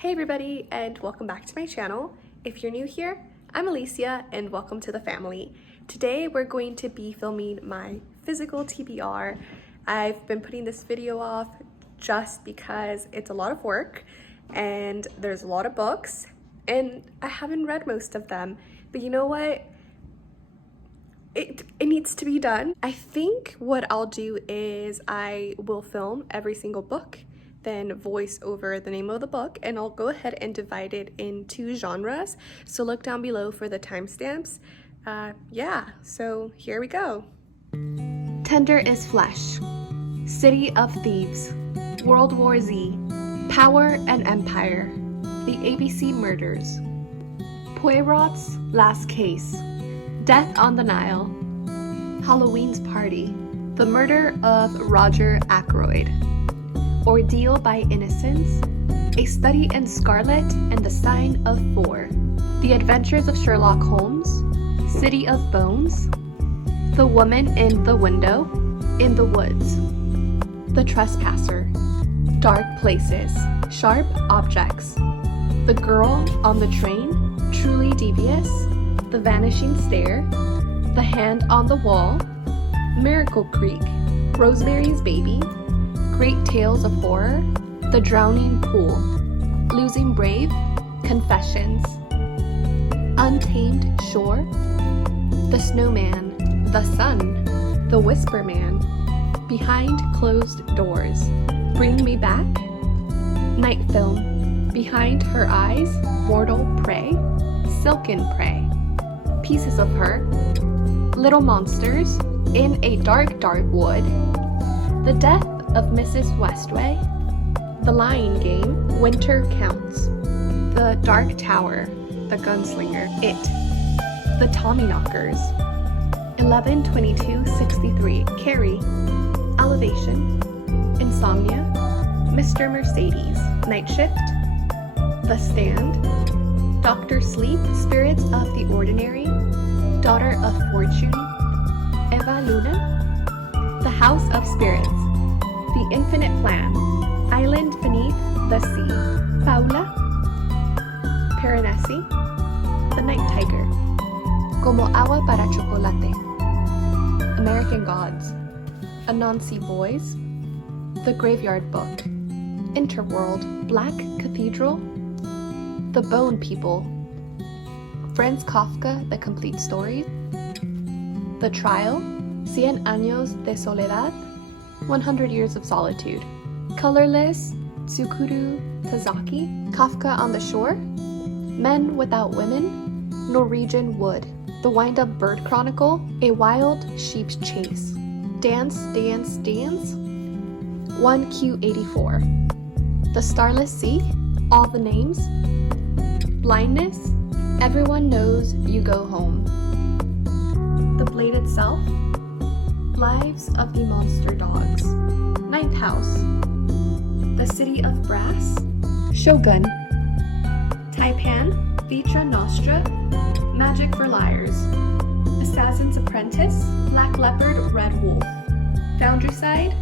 Hey everybody, and welcome back to my channel. If you're new here, I'm Alicia and welcome to the family. Today we're going to be filming my physical TBR. I've been putting this video off just because it's a lot of work and there's a lot of books and I haven't read most of them. But you know what? It needs to be done. I think what I'll do is I will film every single book, then voice over the name of the book, and I'll go ahead and divide it into genres. So look down below for the timestamps. Yeah, so here we go. Tender is Flesh, City of Thieves, World War Z, Power and Empire, The ABC Murders, Poirot's Last Case, Death on the Nile, Halloween's Party, The Murder of Roger Ackroyd, Ordeal by Innocence, A Study in Scarlet and the Sign of Four, The Adventures of Sherlock Holmes, City of Bones, The Woman in the Window, In the Woods, The Trespasser, Dark Places, Sharp Objects, The Girl on the Train, Truly Devious, The Vanishing Stair, The Hand on the Wall, Miracle Creek, Rosemary's Baby, Great Tales of Horror, The Drowning Pool, Losing Brave, Confessions, Untamed Shore, The Snowman, The Sun, The Whisper Man, Behind Closed Doors, Bring Me Back, Night Film, Behind Her Eyes, Mortal Prey, Silken Prey, Pieces of Her, Little Monsters, In a Dark, Dark Wood, The Death of Mrs. Westway, The Lying Game, Winter Counts, The Dark Tower, The Gunslinger, It, The Tommyknockers, 11/22/63, Carrie, Elevation, Insomnia, Mr. Mercedes, Night Shift, The Stand, Dr. Sleep, Spirits of the Ordinary, Daughter of Fortune, Eva Luna, The House of Spirits, The Infinite Plan, Island Beneath the Sea, Paula, Piranesi, The Night Tiger, Como Agua para Chocolate, American Gods, Anansi Boys, The Graveyard Book, Interworld, Black Cathedral, The Bone People, Franz Kafka, The Complete Story, The Trial, Cien Años de Soledad, 100 Years of Solitude, Colorless, Tsukuru Tazaki, Kafka on the Shore, Men Without Women, Norwegian Wood, The Wind-Up Bird Chronicle, A Wild Sheep's Chase, Dance, Dance, Dance, 1Q84, The Starless Sea, All the Names, Blindness, Everyone Knows You Go Home, The Blade Itself, Lives of the Monster Dogs, Ninth House, The City of Brass, Shogun, Taipan, Vitra Nostra, Magic for Liars, Assassin's Apprentice, Black Leopard, Red Wolf, Foundryside,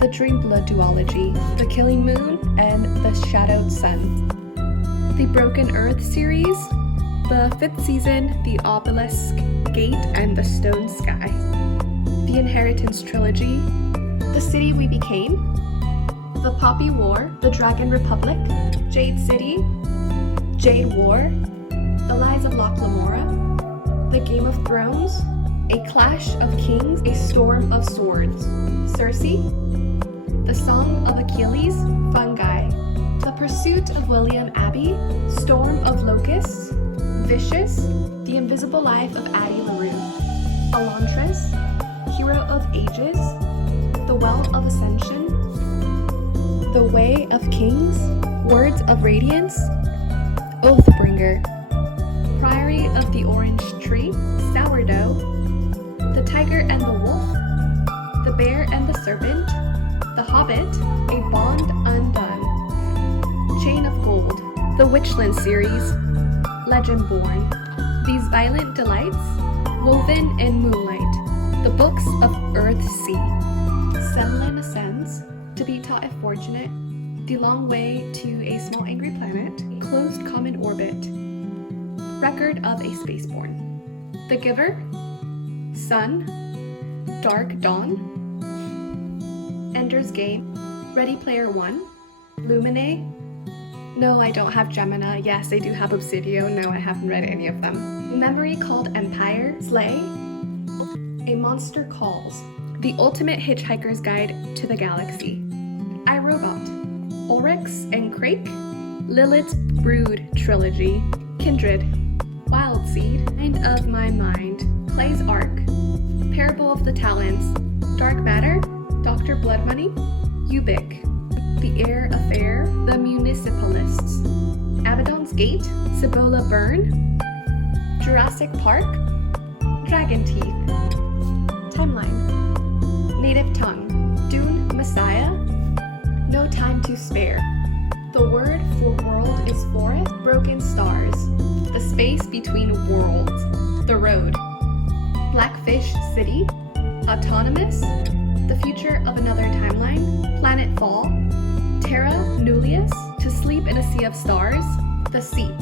The Dreamblood Duology, The Killing Moon, and The Shadowed Sun, The Broken Earth series, the 5th season, The Obelisk Gate and the Stone Sky, The Inheritance Trilogy, The City We Became, The Poppy War, The Dragon Republic, Jade City, Jade War, The Lies of Locke Lamora, The Game of Thrones, A Clash of Kings, A Storm of Swords, Cersei, The Song of Achilles, Fungi, The Pursuit of William Abbey, Storm of Locusts, Vicious, The Invisible Life of Addie LaRue, Elantris, Hero of Ages, The Well of Ascension, The Way of Kings, Words of Radiance, Oathbringer, Priory of the Orange Tree, Sourdough, The Tiger and the Wolf, The Bear and the Serpent, The Hobbit, A Bond Undone, Chain of Gold, The Witchland series, Legend Born, These Violent Delights, Woven in Moonlight, The Books of Earth Sea, Selene Ascends, To Be Taught If Fortunate, The Long Way to a Small Angry Planet, closed common orbit. Record of a spaceborne. The Giver, Sun, Dark Dawn, Ender's Game, Ready Player One, Lumine. No, I don't have Gemini. Yes, I do have Obsidio. No, I haven't read any of them. A Memory called Empire, Slay, A Monster Calls, The Ultimate Hitchhiker's Guide to the Galaxy, iRobot, Ulrix and Crake, Lilith's Brood Trilogy, Kindred, Wild Seed, Mind of My Mind, Clay's Ark, Parable of the Talents, Dark Matter, Dr. Blood Money, Ubik, The Air Affair, The Municipalists, Abaddon's Gate, Cibola Burn, Jurassic Park, Dragon Teeth, Timeline, Native Tongue, Dune Messiah, No Time to Spare, The word for world is forest, Broken Stars, The Space Between Worlds, The Road, Blackfish City, Autonomous, The Future of Another Timeline, Planet Fall, Terra Nullius, To Sleep in a Sea of Stars, The Seep,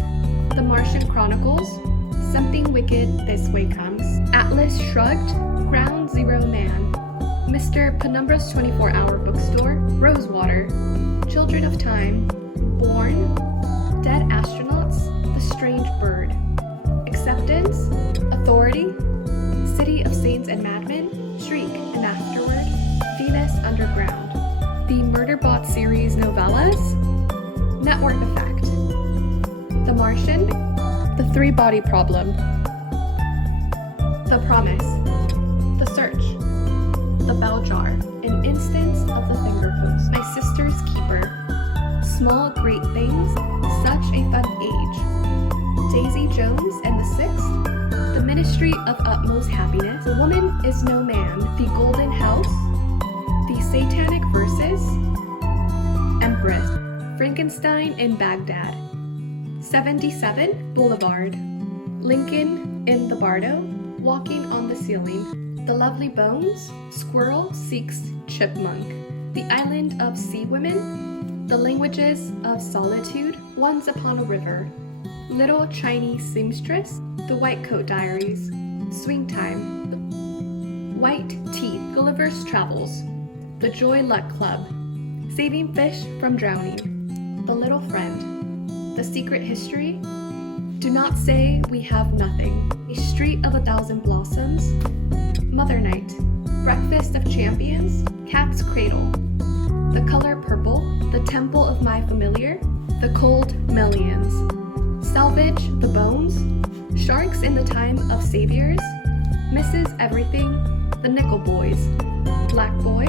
The Martian Chronicles, Something Wicked This Way Comes, Atlas Shrugged, Ground Zero Man, Mr. Penumbra's 24-Hour Bookstore, Rosewater, Children of Time, Born, Dead Astronauts, The Strange Bird, Acceptance, Authority, City of Saints and Madmen, Shriek and Afterward, Venus Underground, the Murderbot series novellas, Network Effect, The Martian, The Three-Body Problem, The Promise, The Search, The Bell Jar, An Instance of the Finger Post, My Sister's Keeper, Small Great Things, Such a Fun Age, Daisy Jones and the Sixth, The Ministry of Utmost Happiness, The Woman is No Man, The Golden House, The Satanic Verses, Empress, Frankenstein in Baghdad, 77 Boulevard, Lincoln in the Bardo, Walking on the Ceiling, The Lovely Bones, Squirrel Seeks Chipmunk, The Island of Sea Women, The Languages of Solitude, Once Upon a River, Little Chinese Seamstress, The White Coat Diaries, Swing Time, White Teeth, Gulliver's Travels, The Joy Luck Club, Saving Fish from Drowning, The Little Friend, The Secret History, Do Not Say We Have Nothing, A Street of a Thousand Blossoms, Mother Night, Breakfast of Champions, Cat's Cradle, The Color Purple, The Temple of My Familiar, The Cold Melians, Salvage the Bones, Sharks in the Time of Saviors, Mrs. Everything, The Nickel Boys, Black Boy,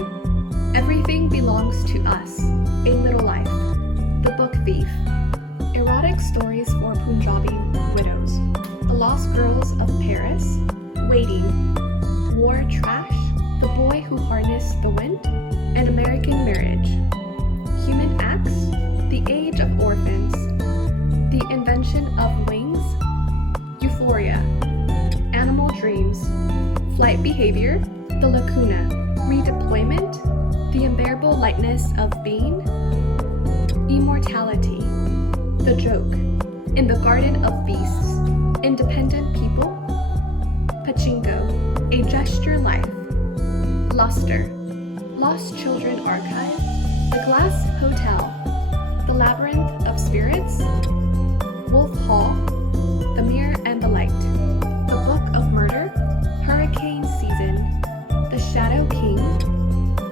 Everything Belongs to Us, A Little Life, The Book Thief, Erotic Stories for Punjabi Widows, The Lost Girls of Paris, Waiting, War Trash, The Boy Who Harnessed the Wind, An American Marriage, Human Acts, The Age of Orphans, The Invention of Wings, Euphoria, Animal Dreams, Flight Behavior, The Lacuna, Redeployment, The Unbearable Lightness of Being, Immortality, The Joke, In the Garden of Beasts, Independent People, Pachinko, A Gesture Life, Luster, Lost Children Archive, The Glass Hotel, The Labyrinth of Spirits, Wolf Hall, The Mirror and the Light, The Book of Murder, Hurricane Season, The Shadow King,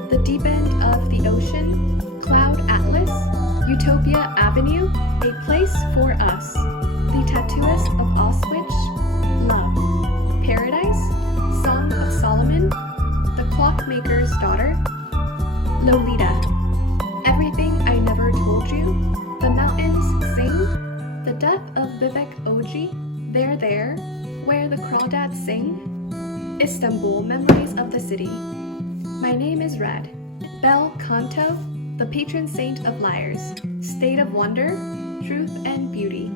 The Deep End of the Ocean, Cloud Atlas, Utopia Avenue, A Place for Us, The Tattooist of Auschwitz, Love, Paradise, Song of Solomon, The Clockmaker's Daughter, Lolita, Everything I Never Told You, The Mountains Sing, The Death of Vivek Oji, There, Where the Crawdads Sing, Istanbul, Memories of the City. My Name is Red, Bel Canto, The Patron Saint of Liars, State of Wonder, Truth and Beauty.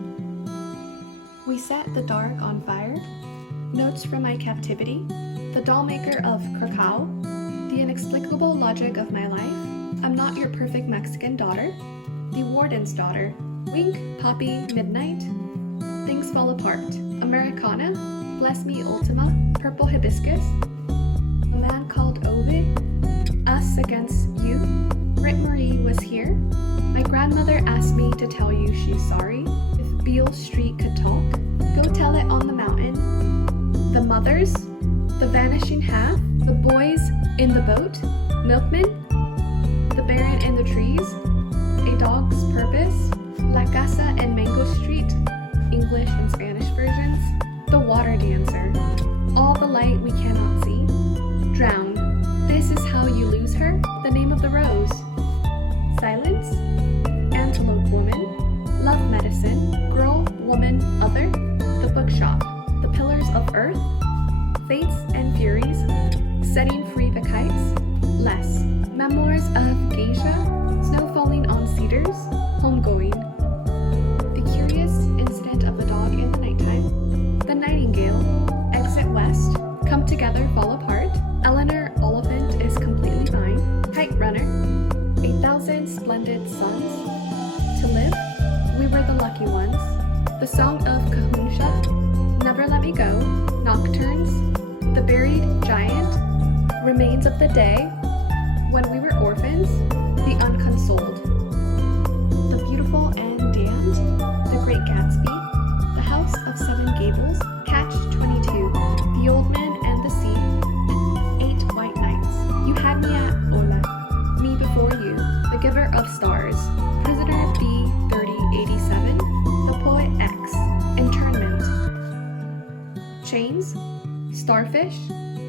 We Set the Dark on Fire, Notes from My Captivity, The Dollmaker of Krakow, The Inexplicable Logic of My Life, I'm Not Your Perfect Mexican Daughter, The Warden's Daughter, Wink, Poppy, Midnight, Things Fall Apart, Americana, Bless Me Ultima, Purple Hibiscus, A Man Called Ove, Us Against You, Britt Marie Was Here, My Grandmother Asked Me to Tell You She's Sorry, If Beale Street Could Talk, Go Tell It on the Mountain, The Mothers, The Vanishing Half, The Boys in the Boat, Milkman, The Baron in the Trees, A Dog's Purpose, La Casa and Mango Street, English and Spanish versions, The Water Dancer, All the Light We Cannot See, Drown, This Is How You Lose Her, The Name of the Rose, Silence, Antelope Woman, Love Medicine, Girl, Woman, Other, The Bookshop, The Pillars of Earth, Fates and Furies, Setting Free the Kites, Less, Memoirs of Geisha, Snow Falling on Cedars, Homegoing, The Curious Incident of the Dog in the Nighttime, The Nightingale, Exit West, Come Together, Fall Apart, Eleanor Oliphant is Completely Fine, Kite Runner, 8,000 Splendid Suns, To Live, We Were the Lucky Ones, The Song of Kahuncha, Never Let Me Go, Nocturnes, The Buried Giant, Remains of the Day, When We Were Orphans, The Unconsoled, The Beautiful and Damned, The Great Gatsby, The House of Seven Gables, Catch-22, The Old Man and the Sea, 8 White Nights, You Had Me at Hola, Me Before You, The Giver of Stars, Prisoner B-3087, The Poet X, Internment, Chains, Starfish,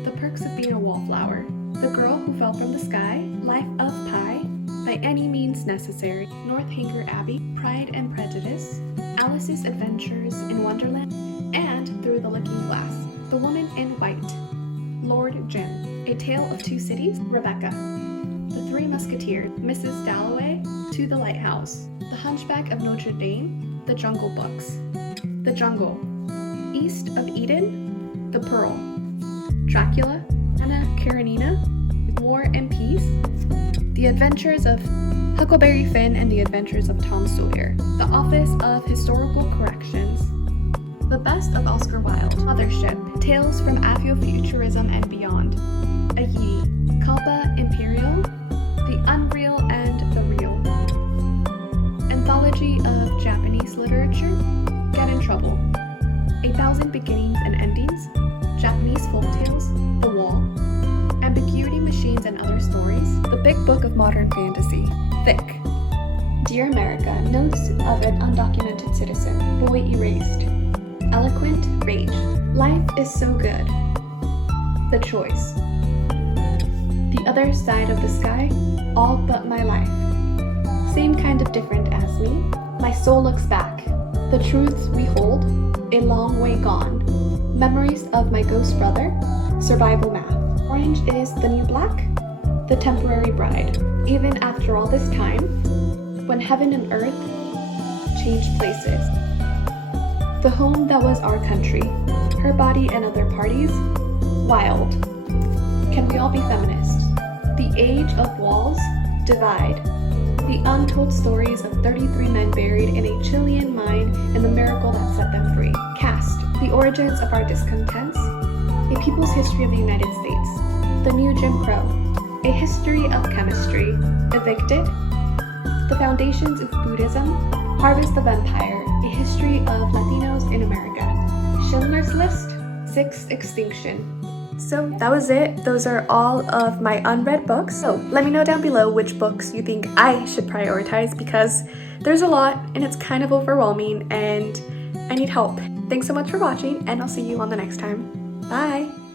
The Perks of Being a Wallflower, The Girl Who Fell from the Sky, Life of Pi, By Any Means Necessary, Northanger Abbey, Pride and Prejudice, Alice's Adventures in Wonderland, and Through the Looking Glass, The Woman in White, Lord Jim, A Tale of Two Cities, Rebecca, The Three Musketeers, Mrs. Dalloway, To the Lighthouse, The Hunchback of Notre Dame, The Jungle Books, The Jungle, East of Eden, The Pearl, Dracula, Anna Karenina, War and Peace, The Adventures of Huckleberry Finn and the Adventures of Tom Sawyer, The Office of Historical Corrections, The Best of Oscar Wilde, Mothership, Tales from Afrofuturism and Beyond, Ayi, Kalpa Imperial, The Unreal and the Real, Anthology of Japanese Literature, Get in Trouble, 8,000 Beginnings and Endings, Japanese Folktales, The Wall, Ambiguity Machines and Other Stories, The Big Book of Modern Fantasy, Thick, Dear America, Notes of an Undocumented Citizen, Boy Erased, Eloquent Rage, Life is So Good, The Choice, The Other Side of the Sky, All But My Life, Same Kind of Different as Me, My Soul Looks Back, The Truths We Hold, A Long Way Gone, Memories of My Ghost Brother, Survival Math, Orange is the New Black, The Temporary Bride, Even After All This Time, When Heaven and Earth Changed Places, The Home That Was Our Country, Her Body and Other Parties, Wild, Can We All Be Feminists, The Age of Walls, Divide, The Untold Stories of 33 Men Buried in a Chilean Mine and the Miracle That Set Them Free, Caste, The Origins of Our Discontents, A People's History of the United States, The New Jim Crow, A History of Chemistry, Evicted, The Foundations of Buddhism, Harvest the Vampire, A History of Latinos in America, Schindler's List, Sixth Extinction. So that was it. Those are all of my unread books. So let me know down below which books you think I should prioritize, because there's a lot and it's kind of overwhelming and I need help. Thanks so much for watching, and I'll see you on the next time. Bye!